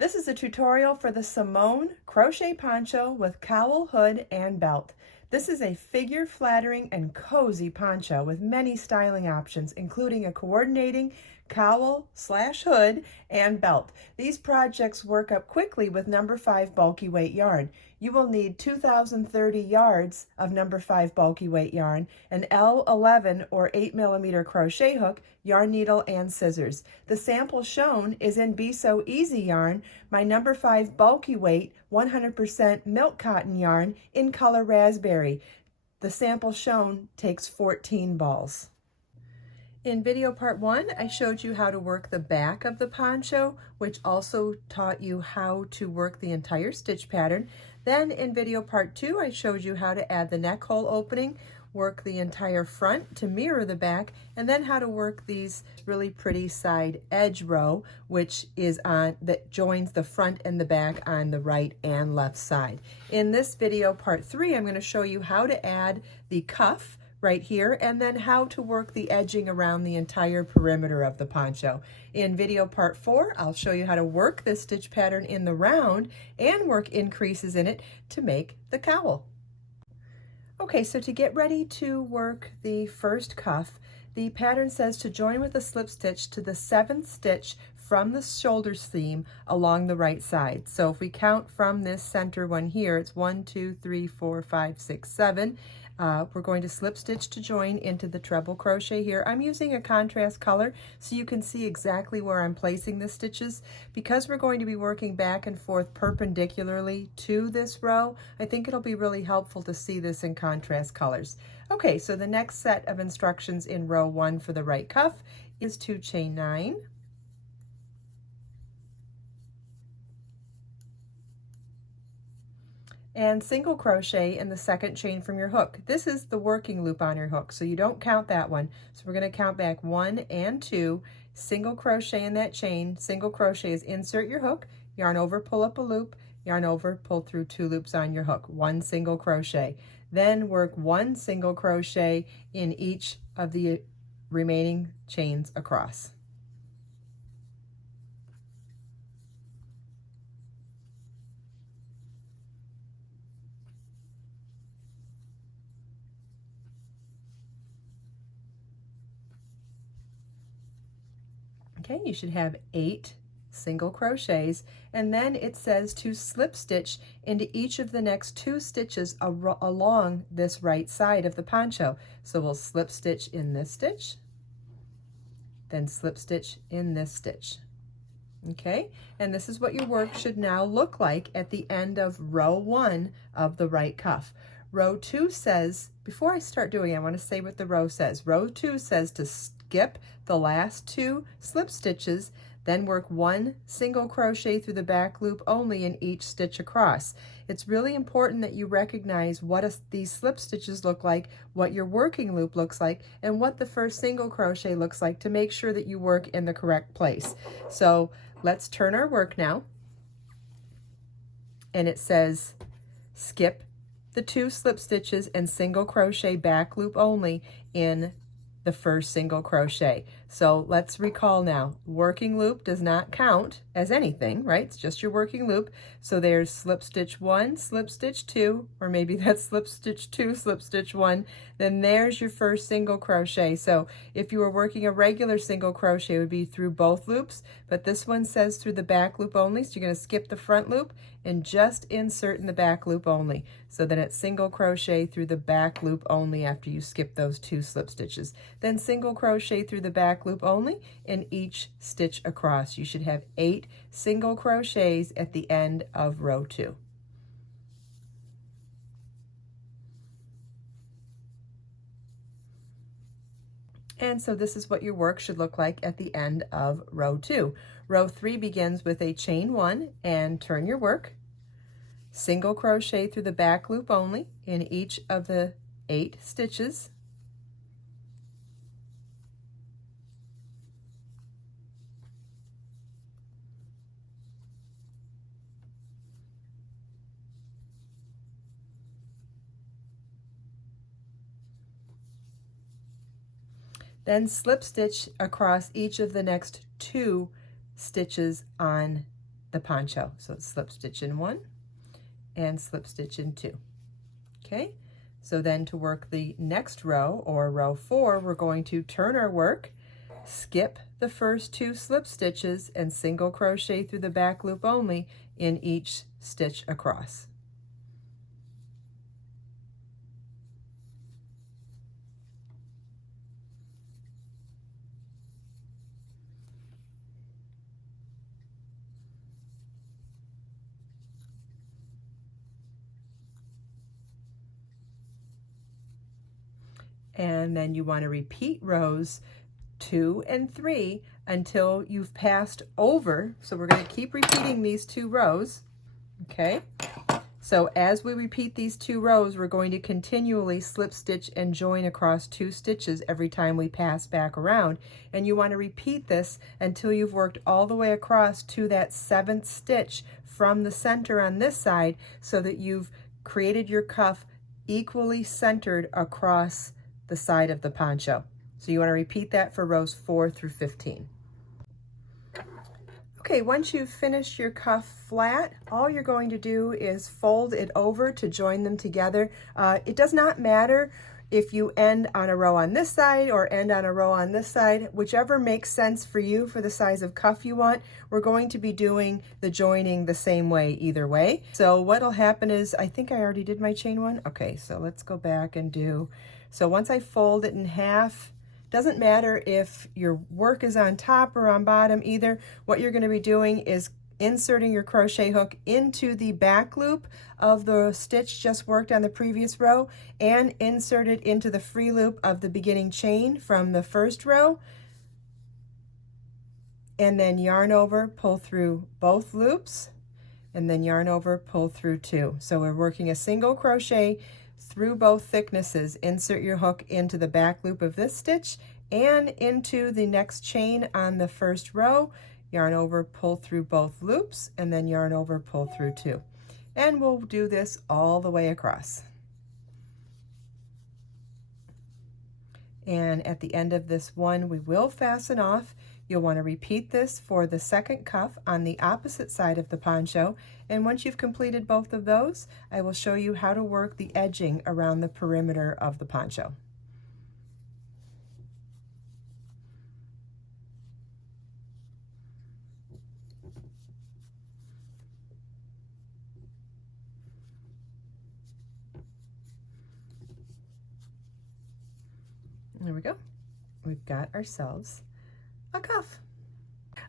This is a tutorial for the Simone Crochet Poncho with cowl, hood, and belt. This is a figure flattering and cozy poncho with many styling options, including a coordinating cowl/hood and belt. These projects work up quickly with number 5 bulky weight yarn. You will need 2030 yards of number 5 bulky weight yarn, an L11 or 8mm crochet hook, yarn needle, and scissors. The sample shown is in Be So Easy yarn, my number 5 bulky weight 100% milk cotton yarn in color raspberry. The sample shown takes 14 balls. In video part 1, I showed you how to work the back of the poncho, which also taught you how to work the entire stitch pattern. Then in video part 2, I showed you how to add the neck hole opening, work the entire front to mirror the back, and then how to work these really pretty side edge row, which is that joins the front and the back on the right and left side. In this video part 3, I'm going to show you how to add the cuff right here, and then how to work the edging around the entire perimeter of the poncho. In video part 4, I'll show you how to work this stitch pattern in the round and work increases in it to make the cowl. Okay, so to get ready to work the first cuff, the pattern says to join with a slip stitch to the 7th stitch from the shoulder seam along the right side. So if we count from this center one here, it's 1, 2, 3, 4, 5, 6, 7. We're going to slip stitch to join into the treble crochet here. I'm using a contrast color so you can see exactly where I'm placing the stitches. Because we're going to be working back and forth perpendicularly to this row, I think it'll be really helpful to see this in contrast colors. Okay, so the next set of instructions in row 1 for the right cuff is to chain 9. And single crochet in the second chain from your hook. This is the working loop on your hook, so you don't count that one. So we're going to count back 1 and 2, single crochet in that chain. Single crochet is insert your hook, yarn over, pull up a loop, yarn over, pull through 2 loops on your hook, 1 single crochet. Then work 1 single crochet in each of the remaining chains across. Okay, you should have 8 single crochets, and then it says to slip stitch into each of the next 2 stitches along this right side of the poncho. So we'll slip stitch in this stitch, then slip stitch in this stitch. Okay, and this is what your work should now look like at the end of row 1 of the right cuff. Row 2 says, before I start doing it, I want to say what the row says. Row 2 says to skip the last 2 slip stitches, then work 1 single crochet through the back loop only in each stitch across. It's really important that you recognize what these slip stitches look like, what your working loop looks like, and what the first single crochet looks like to make sure that you work in the correct place. So let's turn our work now, and it says skip the 2 slip stitches and single crochet back loop only in the first single crochet. So let's recall now, working loop does not count as anything, right? It's just your working loop. So there's slip stitch 1, slip stitch 2, or maybe that's slip stitch 2, slip stitch 1. Then there's your first single crochet. So if you were working a regular single crochet, it would be through both loops, but this one says through the back loop only. So you're going to skip the front loop and just insert in the back loop only. So then it's single crochet through the back loop only after you skip those 2 slip stitches. Then single crochet through the back loop only in each stitch across. You should have 8 single crochets at the end of row 2. And so this is what your work should look like at the end of row 2. Row 3 begins with a chain 1 and turn your work. Single crochet through the back loop only in each of the 8 stitches. Then slip stitch across each of the next 2 stitches on the poncho. So slip stitch in 1 and slip stitch in 2. Okay, so then to work the next row, or row 4, we're going to turn our work, skip the first 2 slip stitches, and single crochet through the back loop only in each stitch across. And then you want to repeat rows 2 and 3 until you've passed over. So we're going to keep repeating these 2 rows. Okay, so as we repeat these 2 rows, we're going to continually slip stitch and join across 2 stitches every time we pass back around. And you want to repeat this until you've worked all the way across to that 7th stitch from the center on this side, so that you've created your cuff equally centered across the side of the poncho. So you want to repeat that for rows 4 through 15. Okay, once you've finished your cuff flat, all you're going to do is fold it over to join them together. It does not matter if you end on a row on this side or end on a row on this side, whichever makes sense for you for the size of cuff you want. We're going to be doing the joining the same way either way. So what'll happen is, I think I already did my chain 1. Okay, so let's go back and do, so once I fold it in half, doesn't matter if your work is on top or on bottom either. What you're going to be doing is inserting your crochet hook into the back loop of the stitch just worked on the previous row, and insert it into the free loop of the beginning chain from the first row, and then yarn over, pull through both loops, and then yarn over, pull through 2. So we're working a single crochet through both thicknesses. Insert your hook into the back loop of this stitch and into the next chain on the first row, yarn over, pull through both loops, and then yarn over, pull through 2. And we'll do this all the way across. And at the end of this one, we will fasten off. You'll want to repeat this for the second cuff on the opposite side of the poncho. And once you've completed both of those, I will show you how to work the edging around the perimeter of the poncho. There we go. We've got ourselves a cuff.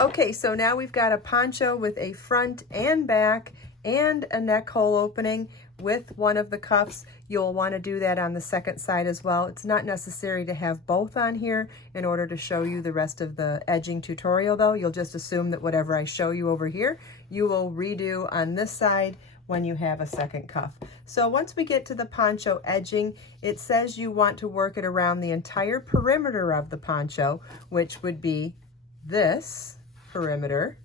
Okay, so now we've got a poncho with a front and back and a neck hole opening with one of the cuffs. You'll want to do that on the second side as well. It's not necessary to have both on here in order to show you the rest of the edging tutorial though. You'll just assume that whatever I show you over here, you will redo on this side when you have a second cuff. So once we get to the poncho edging, it says you want to work it around the entire perimeter of the poncho, which would be this perimeter,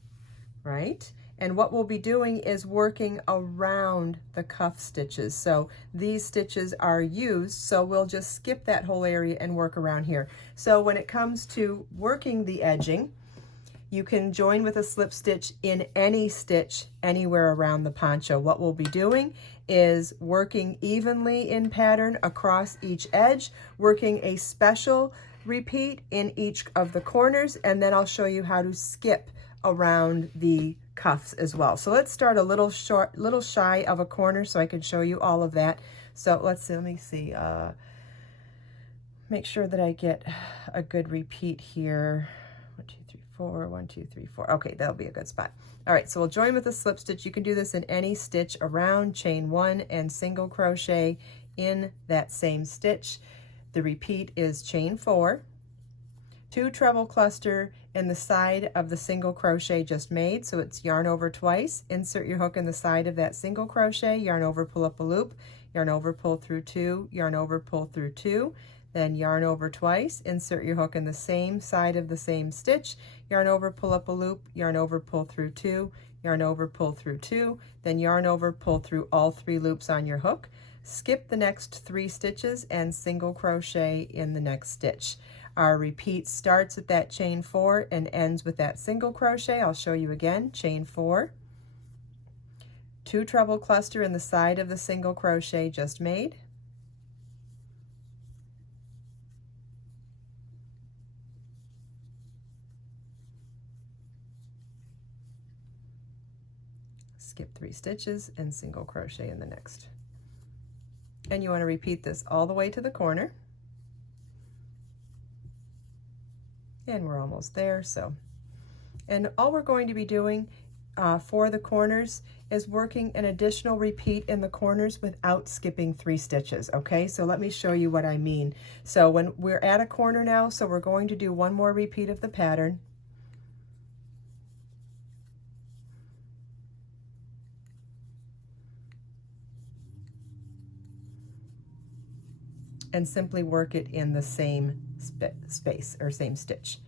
right? And what we'll be doing is working around the cuff stitches. So these stitches are used, so we'll just skip that whole area and work around here. So when it comes to working the edging, you can join with a slip stitch in any stitch anywhere around the poncho. What we'll be doing is working evenly in pattern across each edge, working a special repeat in each of the corners, and then I'll show you how to skip around the cuffs as well. So let's start a little shy of a corner so I can show you all of that. So let's see, let me see, make sure that I get a good repeat here. 1, 2, 3, 4, 1, 2, 3, 4. Okay, that'll be a good spot. All right, so we'll join with a slip stitch. You can do this in any stitch around, chain 1 and single crochet in that same stitch. The repeat is chain 4, 2 treble cluster in the side of the single crochet just made, so it's yarn over twice, insert your hook in the side of that single crochet, yarn over, pull up a loop, yarn over, pull through 2, yarn over, pull through 2, then yarn over twice, insert your hook in the same side of the same stitch, yarn over, pull up a loop, yarn over, pull through 2, yarn over, pull through 2, then yarn over, pull through all 3 loops on your hook, skip the next 3 stitches and single crochet in the next stitch. Our repeat starts at that chain 4 and ends with that single crochet. I'll show you again, chain 4, 2 treble cluster in the side of the single crochet just made. Skip 3 stitches and single crochet in the next. And you want to repeat this all the way to the corner. And we're almost there. And all we're going to be doing for the corners is working an additional repeat in the corners without skipping 3 stitches, okay? So let me show you what I mean. So when we're at a corner now, so we're going to do 1 more repeat of the pattern. And simply work it in the same space or same stitch.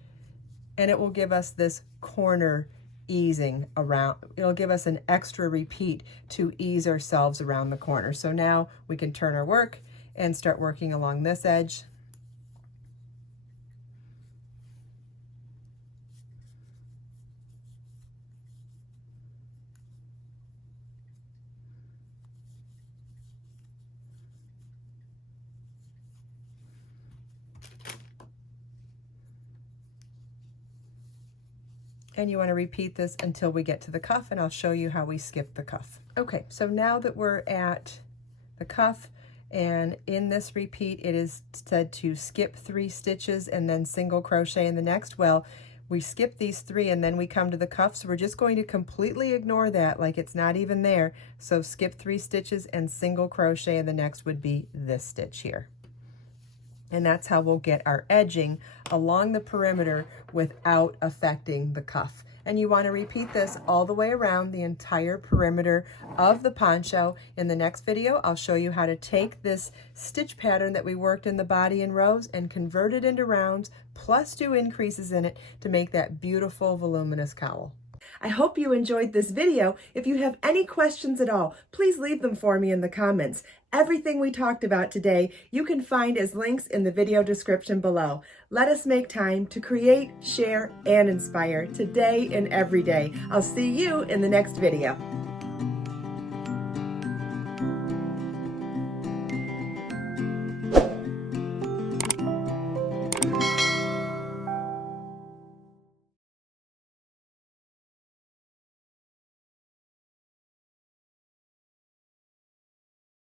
And it will give us this corner easing around. It'll give us an extra repeat to ease ourselves around the corner. So now we can turn our work and start working along this edge. And you want to repeat this until we get to the cuff, and I'll show you how we skip the cuff. Okay, so now that we're at the cuff, and in this repeat it is said to skip 3 stitches and then single crochet in the next. Well, we skip these 3 and then we come to the cuff, so we're just going to completely ignore that like it's not even there. So skip 3 stitches and single crochet in the next would be this stitch here. And that's how we'll get our edging along the perimeter without affecting the cuff. And you want to repeat this all the way around the entire perimeter of the poncho. In the next video, I'll show you how to take this stitch pattern that we worked in the body and rows and convert it into rounds, plus do increases in it to make that beautiful voluminous cowl. I hope you enjoyed this video. If you have any questions at all, please leave them for me in the comments. Everything we talked about today, you can find as links in the video description below. Let us make time to create, share, and inspire today and every day. I'll see you in the next video.